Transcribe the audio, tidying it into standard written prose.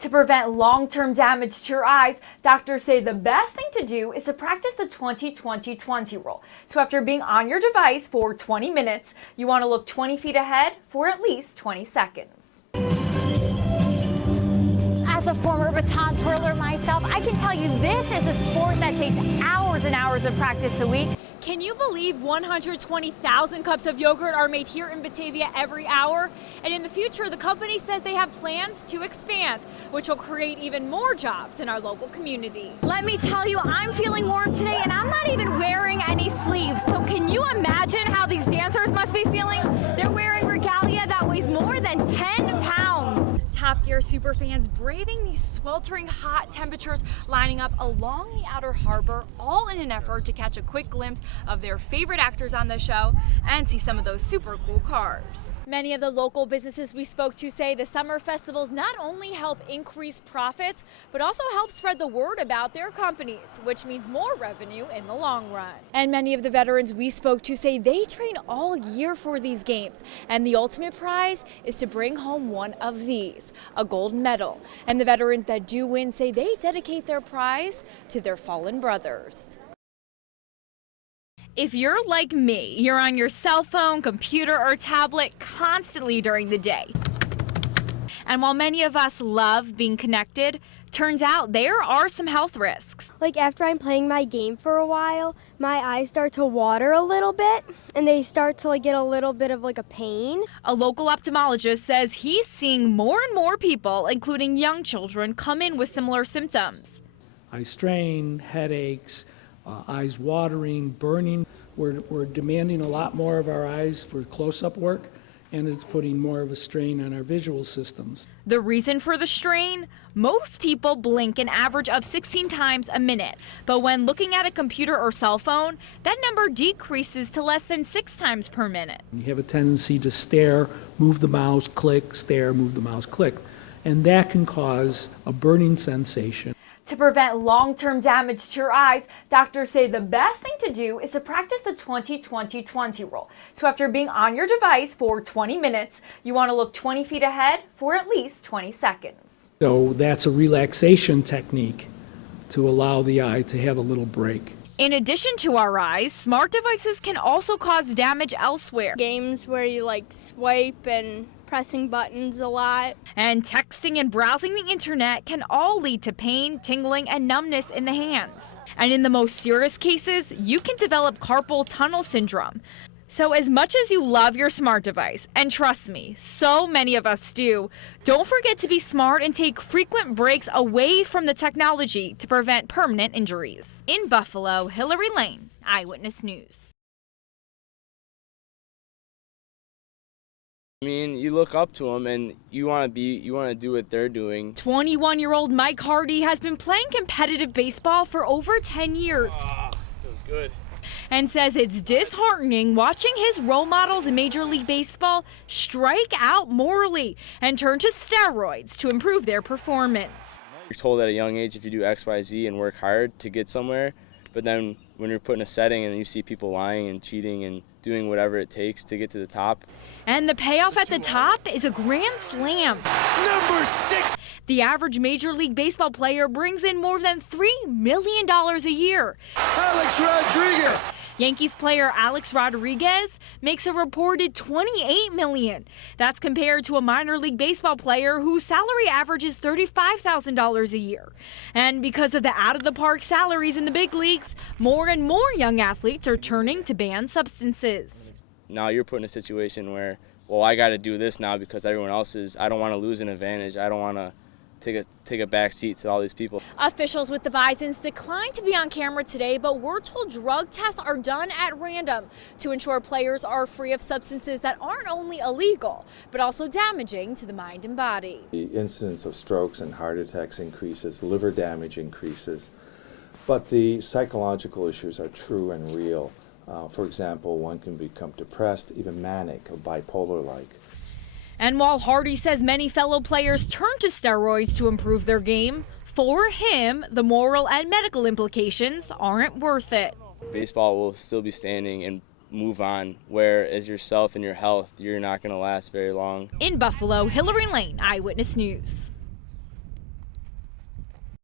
To prevent long-term damage to your eyes, doctors say the best thing to do is to practice the 20-20-20 rule. So after being on your device for 20 minutes, you want to look 20 feet ahead for at least 20 seconds. As a former baton twirler myself, I can tell you this is a sport that takes hours and hours of practice a week. Can you believe 120,000 cups of yogurt are made here in Batavia every hour? And in the future, the company says they have plans to expand, which will create even more jobs in our local community. Let me tell you, I'm feeling warm today and I'm not even wearing any sleeves. So can you imagine how these dancers must be feeling? They're wearing regalia that weighs more than 10 pounds. Top Gear superfans braving these sweltering hot temperatures, lining up along the outer harbor, all in an effort to catch a quick glimpse of their favorite actors on the show and see some of those super cool cars. Many of the local businesses we spoke to say the summer festivals not only help increase profits, but also help spread the word about their companies, which means more revenue in the long run. And many of the veterans we spoke to say they train all year for these games, and the ultimate prize is to bring home one of these, a gold medal. And the veterans that do win say they dedicate their prize to their fallen brothers. If you're like me, you're on your cell phone, computer, or tablet constantly during the day. And while many of us love being connected, turns out there are some health risks. Like after I'm playing my game for a while, my eyes start to water a little bit and they start to get a little bit of a pain. A local ophthalmologist says he's seeing more and more people, including young children, come in with similar symptoms. Eye strain, headaches, eyes watering, burning. We're demanding a lot more of our eyes for close-up work, and it's putting more of a strain on our visual systems. The reason for the strain? Most people blink an average of 16 times a minute, but when looking at a computer or cell phone, that number decreases to less than 6 times per minute. You have a tendency to stare, move the mouse, click, stare, move the mouse, click, and that can cause a burning sensation. To prevent long-term damage to your eyes, doctors say the best thing to do is to practice the 20-20-20 rule. So after being on your device for 20 minutes, you want to look 20 feet ahead for at least 20 seconds. So that's a relaxation technique to allow the eye to have a little break. In addition to our eyes, smart devices can also cause damage elsewhere. Games where you swipe and pressing buttons a lot. And texting and browsing the internet can all lead to pain, tingling, and numbness in the hands. And in the most serious cases, you can develop carpal tunnel syndrome. So as much as you love your smart device, and trust me, so many of us do, don't forget to be smart and take frequent breaks away from the technology to prevent permanent injuries. In Buffalo, Hillary Lane, Eyewitness News. I mean, you look up to them and you want to do what they're doing. 21-year-old Mike Hardy has been playing competitive baseball for over 10 years. Feels good. And says it's disheartening watching his role models in Major League Baseball strike out morally and turn to steroids to improve their performance. You're told at a young age if you do X, Y, Z and work hard to get somewhere, but then when you're put in a setting and you see people lying and cheating and doing whatever it takes to get to the top. And the payoff at the top is a grand slam. Number 6! The average Major League Baseball player brings in more than $3 million a year. Alex Rodriguez! Yankees player Alex Rodriguez makes a reported $28 million. That's compared to a minor league baseball player whose salary averages $35,000 a year. And because of the out-of-the-park salaries in the big leagues, more and more young athletes are turning to banned substances. Now you're put in a situation where, well, I got to do this now because everyone else is. I don't want to lose an advantage. I don't want to take a back seat to all these people. Officials with the Bisons declined to be on camera today, but we're told drug tests are done at random to ensure players are free of substances that aren't only illegal, but also damaging to the mind and body. The incidence of strokes and heart attacks increases, liver damage increases, but the psychological issues are true and real. For example, one can become depressed, even manic or bipolar-like. And while Hardy says many fellow players turn to steroids to improve their game, for him, the moral and medical implications aren't worth it. Baseball will still be standing and move on, whereas yourself and your health, you're not going to last very long. In Buffalo, Hillary Lane, Eyewitness News.